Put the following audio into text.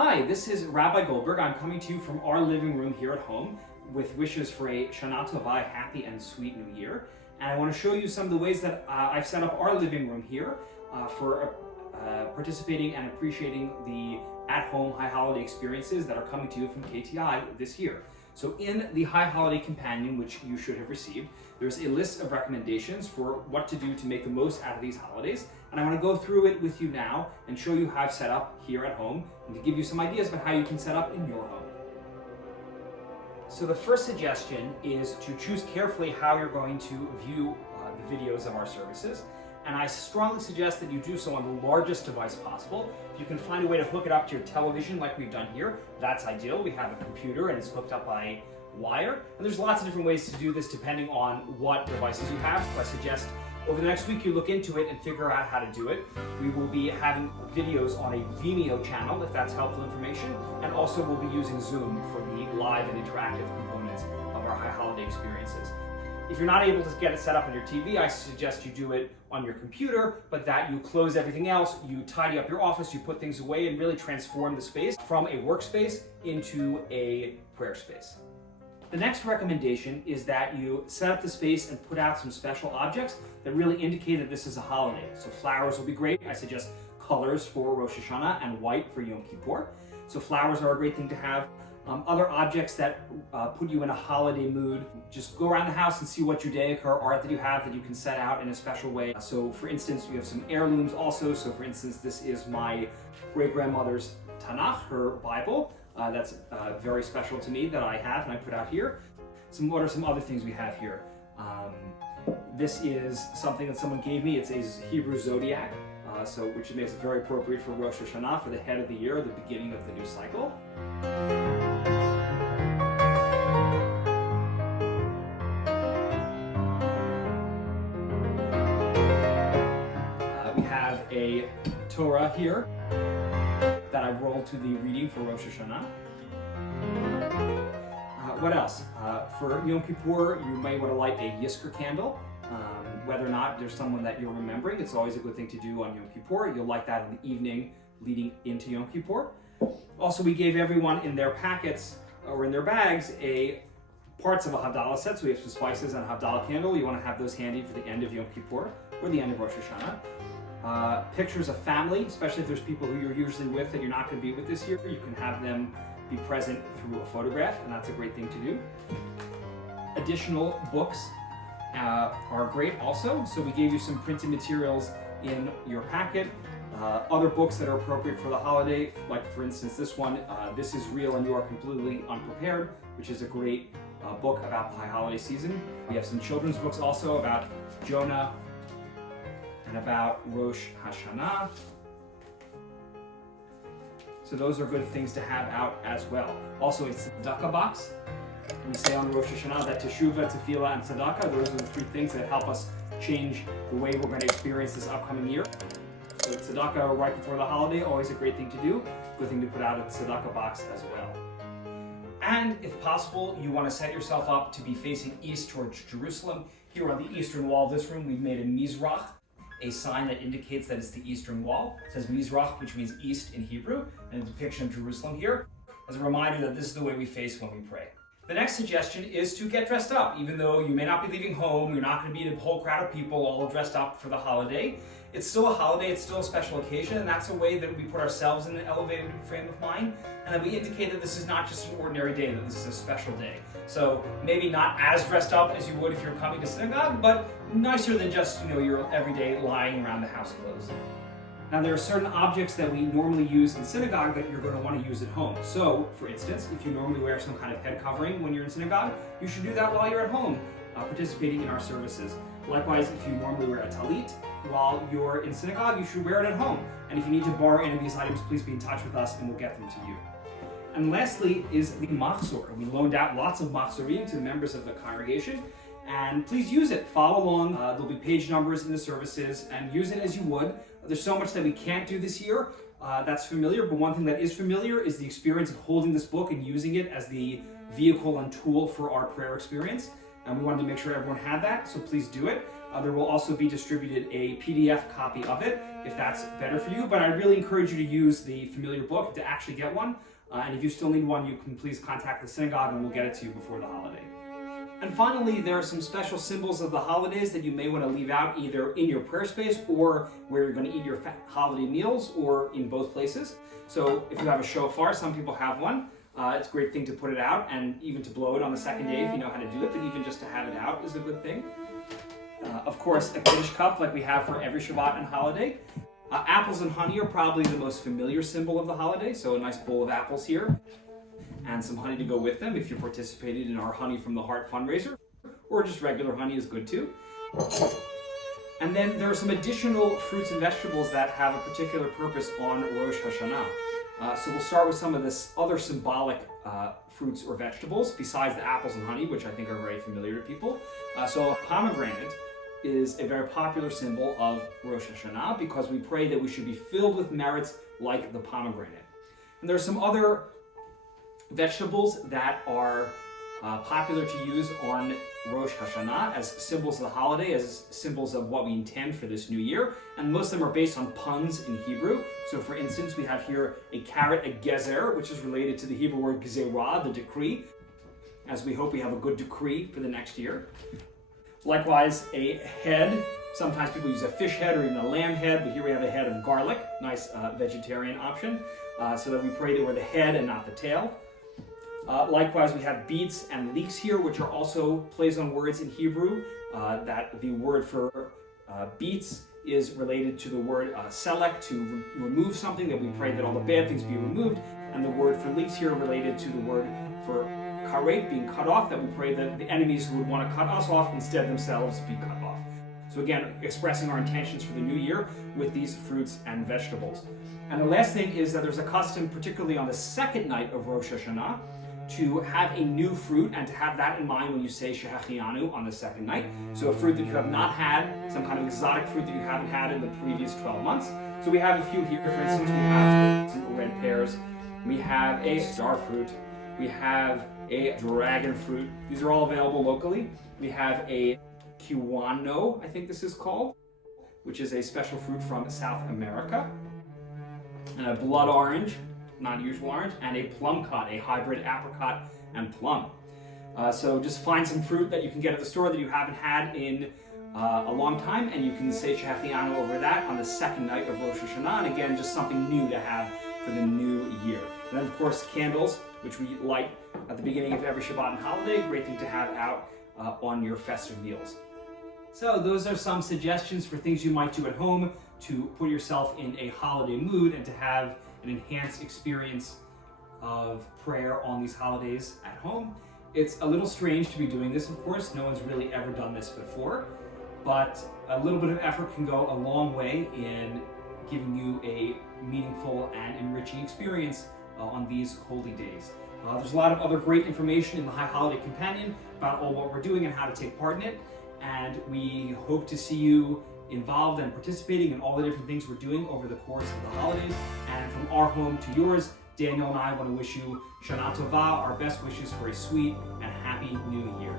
Hi, this is Rabbi Goldberg. I'm coming to you from our living room here at home with wishes for a Shana Tova, happy and sweet new year. And I want to show you some of the ways that I've set up our living room here for participating and appreciating the at-home high holiday experiences that are coming to you from KTI this year. So in the High Holiday Companion, which you should have received, there's a list of recommendations for what to do to make the most out of these holidays. And I want to go through it with you now and show you how I've set up here at home and to give you some ideas about how you can set up in your home. So the first suggestion is to choose carefully how you're going to view the videos of our services. And I strongly suggest that you do so on the largest device possible. If you can find a way to hook it up to your television like we've done here, that's ideal. We have a computer and it's hooked up by wire. And there's lots of different ways to do this depending on what devices you have. So I suggest over the next week you look into it and figure out how to do it. We will be having videos on a Vimeo channel if that's helpful information. And also we'll be using Zoom for the live and interactive components of our high holiday experiences. If you're not able to get it set up on your TV, I suggest you do it on your computer, but that you close everything else, you tidy up your office, you put things away, and really transform the space from a workspace into a prayer space. The next recommendation is that you set up the space and put out some special objects that really indicate that this is a holiday. So flowers will be great. I suggest colors for Rosh Hashanah and white for Yom Kippur. So flowers are a great thing to have. Other objects that put you in a holiday mood. Just go around the house and see what Judaic or art that you have that you can set out in a special way. So for instance, you have some heirlooms also. So for instance, this is my great-grandmother's Tanakh, her Bible. That's very special to me that I have and I put out here. What are some other things we have here? This is something that someone gave me. It's a Hebrew zodiac, which makes it very appropriate for Rosh Hashanah, for the head of the year, the beginning of the new cycle. We have a Torah here that I rolled to the reading for Rosh Hashanah. What else? For Yom Kippur, you may want to light a Yizkor candle. Whether or not there's someone that you're remembering, it's always a good thing to do on Yom Kippur. You'll light that in the evening leading into Yom Kippur. Also, we gave everyone in their packets or in their bags parts of a Havdalah set. So we have some spices and a Havdalah candle. You want to have those handy for the end of Yom Kippur or the end of Rosh Hashanah. Pictures of family, especially if there's people who you're usually with that you're not going to be with this year. You can have them be present through a photograph, and that's a great thing to do. Additional books are great also. So we gave you some printed materials in your packet. Other books that are appropriate for the holiday, like for instance this one, This Is Real and You Are Completely Unprepared, which is a great book about the high holiday season. We have some children's books also about Jonah and about Rosh Hashanah. So those are good things to have out as well. Also a tzedakah box. We say on Rosh Hashanah that teshuvah, tefillah, and tzedakah, those are the three things that help us change the way we're going to experience this upcoming year. So tzedakah right before the holiday, always a great thing to do. Good thing to put out a tzedakah box as well. And if possible, you want to set yourself up to be facing east towards Jerusalem. Here on the eastern wall of this room, we've made a mizrach, a sign that indicates that it's the eastern wall. It says mizrach, which means east in Hebrew, and a depiction of Jerusalem here, as a reminder that this is the way we face when we pray. The next suggestion is to get dressed up. Even though you may not be leaving home, you're not going to be in a whole crowd of people all dressed up for the holiday. It's still a holiday, it's still a special occasion, and that's a way that we put ourselves in an elevated frame of mind, and that we indicate that this is not just an ordinary day, that this is a special day. So maybe not as dressed up as you would if you're coming to synagogue, but nicer than just, your everyday lying around the house clothes. Now there are certain objects that we normally use in synagogue that you're going to want to use at home. So, for instance, if you normally wear some kind of head covering when you're in synagogue, you should do that while you're at home, participating in our services. Likewise, if you normally wear a talit while you're in synagogue, you should wear it at home. And if you need to borrow any of these items, please be in touch with us and we'll get them to you. And lastly is the machzor. We loaned out lots of machzorim to the members of the congregation. And please use it. Follow along. There'll be page numbers in the services, and use it as you would. There's so much that we can't do this year that's familiar, but one thing that is familiar is the experience of holding this book and using it as the vehicle and tool for our prayer experience. And we wanted to make sure everyone had that, so please do it. There will also be distributed a PDF copy of it, if that's better for you, but I really encourage you to use the familiar book to actually get one. And if you still need one, you can please contact the synagogue and we'll get it to you before the holiday. And finally, there are some special symbols of the holidays that you may want to leave out either in your prayer space or where you're going to eat your holiday meals, or in both places. So if you have a shofar, some people have one. It's a great thing to put it out and even to blow it on the second day if you know how to do it, but even just to have it out is a good thing. Of course, a Kiddush cup like we have for every Shabbat and holiday. Apples and honey are probably the most familiar symbol of the holiday, so a nice bowl of apples here and some honey to go with them if you participated in our Honey from the Heart fundraiser, or just regular honey is good too. And then there are some additional fruits and vegetables that have a particular purpose on Rosh Hashanah. So we'll start with some of this other symbolic fruits or vegetables besides the apples and honey, which I think are very familiar to people. So a pomegranate is a very popular symbol of Rosh Hashanah because we pray that we should be filled with merits like the pomegranate. And there are some other vegetables that are popular to use on Rosh Hashanah as symbols of the holiday, as symbols of what we intend for this new year. And most of them are based on puns in Hebrew. So for instance, we have here a carrot, a gezer, which is related to the Hebrew word gezerah, the decree, as we hope we have a good decree for the next year. Likewise, a head. Sometimes people use a fish head or even a lamb head, but here we have a head of garlic, nice vegetarian option, so that we pray that we're the head and not the tail. Likewise, we have beets and leeks here, which are also plays on words in Hebrew. That the word for beets is related to the word selek, to remove something, that we pray that all the bad things be removed. And the word for leeks here related to the word for karet, being cut off, that we pray that the enemies who would want to cut us off instead themselves be cut off. So again, expressing our intentions for the new year with these fruits and vegetables. And the last thing is that there's a custom, particularly on the second night of Rosh Hashanah, to have a new fruit and to have that in mind when you say Shehachianu on the second night. So a fruit that you have not had, some kind of exotic fruit that you haven't had in the previous 12 months. So we have a few here. For instance, we have some red pears. We have a star fruit. We have a dragon fruit. These are all available locally. We have a kiwano, I think this is called, which is a special fruit from South America. And a blood orange, not usual orange, and a plum cut, a hybrid apricot and plum. So just find some fruit that you can get at the store that you haven't had in a long time, and you can say Shehachianu over that on the second night of Rosh Hashanah. And again, just something new to have for the new year. And then of course candles, which we light at the beginning of every Shabbat and holiday. Great thing to have out on your festive meals. So those are some suggestions for things you might do at home to put yourself in a holiday mood and to have an enhanced experience of prayer on these holidays at home. It's a little strange to be doing this, of course. No one's really ever done this before, but a little bit of effort can go a long way in giving you a meaningful and enriching experience on these holy days. There's a lot of other great information in the High Holiday Companion about all what we're doing and how to take part in it, and we hope to see you involved and participating in all the different things we're doing over the course of the holidays. And from our home to yours, Daniel and I want to wish you Shana Tova, our best wishes for a sweet and happy new year.